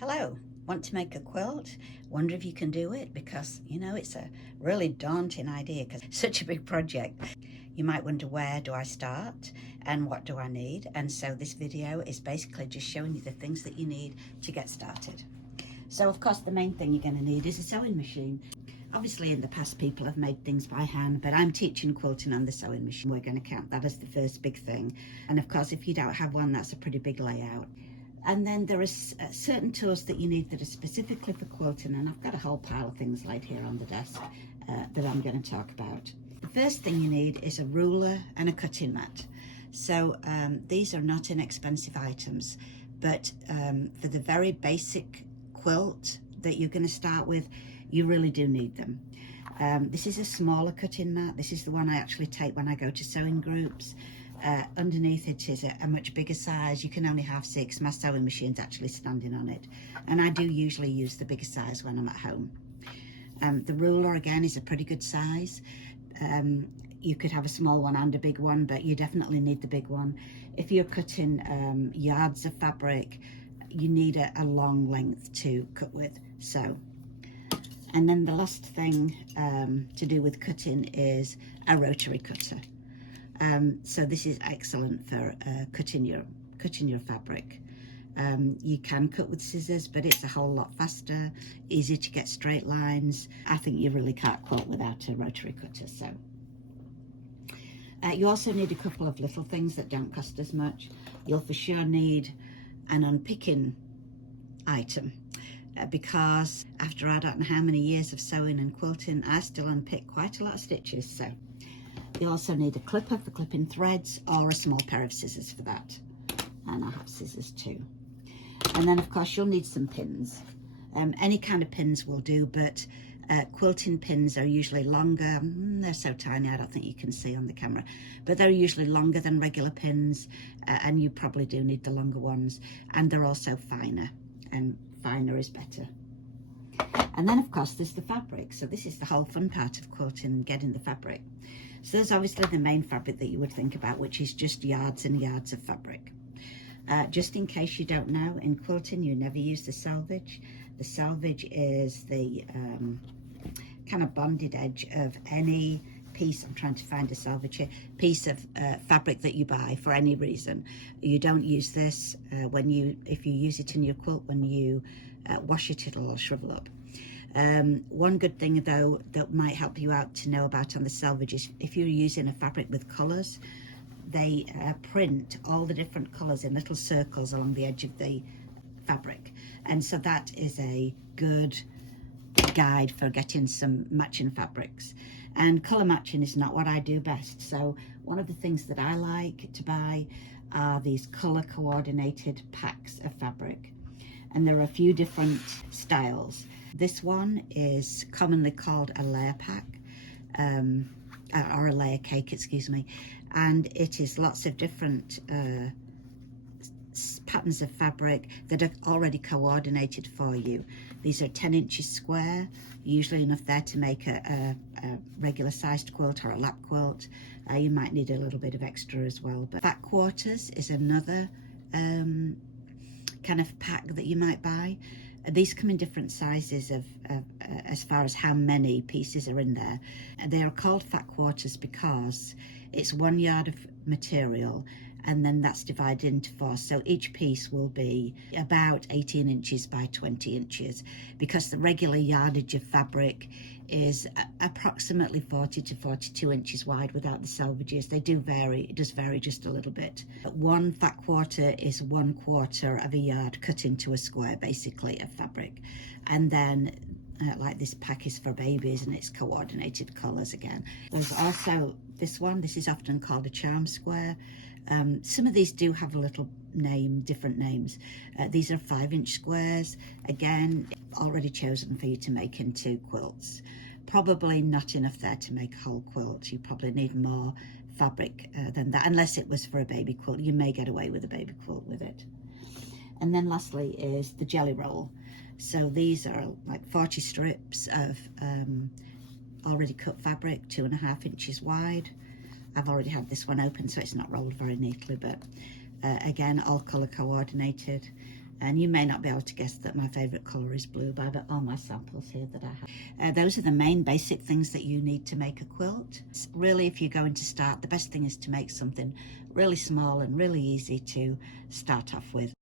Hello, want to make a quilt? Wonder if you can do it because, it's a really daunting idea because it's such a big project. You might wonder, where do I start and what do I need? And so this video is basically just showing you the things that you need to get started. So of course the main thing you're going to need is a sewing machine. Obviously in the past people have made things by hand, but I'm teaching quilting on the sewing machine. We're going to count that as the first big thing. And of course if you don't have one, that's a pretty big layout. And then there are certain tools that you need that are specifically for quilting, and I've got a whole pile of things laid here on the desk that I'm going to talk about. The first thing you need is a ruler and a cutting mat. So these are not inexpensive items, but for the very basic quilt that you're going to start with, you really do need them. This is a smaller cutting mat. This is the one I actually take when I go to sewing groups. Underneath it is a much bigger size. You can only have 6. My sewing machine's actually standing on it, and I do usually use the bigger size when I'm at home. The ruler again is a pretty good size. You could have a small one and a big one, but you definitely need the big one. If you're cutting yards of fabric, you need a long length to cut with. And then the last thing to do with cutting is a rotary cutter. So this is excellent for cutting your fabric. You can cut with scissors, but it's a whole lot faster, easy to get straight lines. I think you really can't quilt without a rotary cutter. So you also need a couple of little things that don't cost as much. You'll for sure need an unpicking item, because after I don't know how many years of sewing and quilting, I still unpick quite a lot of stitches. So you also need a clipper for clipping threads, or a small pair of scissors for that. And I have scissors too. And then of course you'll need some pins. Any kind of pins will do, but quilting pins are usually longer. They're so tiny I don't think you can see on the camera, but they're usually longer than regular pins, and you probably do need the longer ones. And they're also finer, and finer is better. And then of course there's the fabric. So this is the whole fun part of quilting, getting the fabric. So there's obviously the main fabric that you would think about, which is just yards and yards of fabric. Just in case you don't know, in quilting you never use the selvage. The selvage is the kind of bonded edge of any piece. I'm trying to find a selvage here. Piece of fabric that you buy for any reason. You don't use this if you use it in your quilt, when you wash it, it'll all shrivel up. One good thing though that might help you out to know about on the selvage is if you're using a fabric with colours, they print all the different colours in little circles along the edge of the fabric, and so that is a good guide for getting some matching fabrics. And colour matching is not what I do best, so one of the things that I like to buy are these colour coordinated packs of fabric, and there are a few different styles. This one is commonly called a layer pack, or a layer cake, excuse me, and it is lots of different patterns of fabric that are already coordinated for you. These are 10 inches square, usually enough there to make a regular sized quilt or a lap quilt. You might need a little bit of extra as well. But fat quarters is another kind of pack that you might buy. These come in different sizes as far as how many pieces are in there. They are called fat quarters because it's 1 yard of material, and then that's divided into 4. So each piece will be about 18 inches by 20 inches, because the regular yardage of fabric is approximately 40 to 42 inches wide without the selvages. They do vary, it does vary just a little bit. But 1 fat quarter is 1/4 of a yard cut into a square, basically, of fabric. And then like this pack is for babies, and it's coordinated colours again. There's also this one. This is often called a charm square. Some of these do have a little name, different names. These are 5-inch squares, again already chosen for you to make into quilts. Probably not enough there to make a whole quilt. You probably need more fabric than that, unless it was for a baby quilt. You may get away with a baby quilt with it. And then lastly is the jelly roll. So these are like 40 strips of already cut fabric, 2.5 inches wide. I've already had this one open, so it's not rolled very neatly, but again, all colour coordinated. And you may not be able to guess that my favourite colour is blue, but I've got all my samples here that I have. Those are the main basic things that you need to make a quilt. Really, if you're going to start, the best thing is to make something really small and really easy to start off with.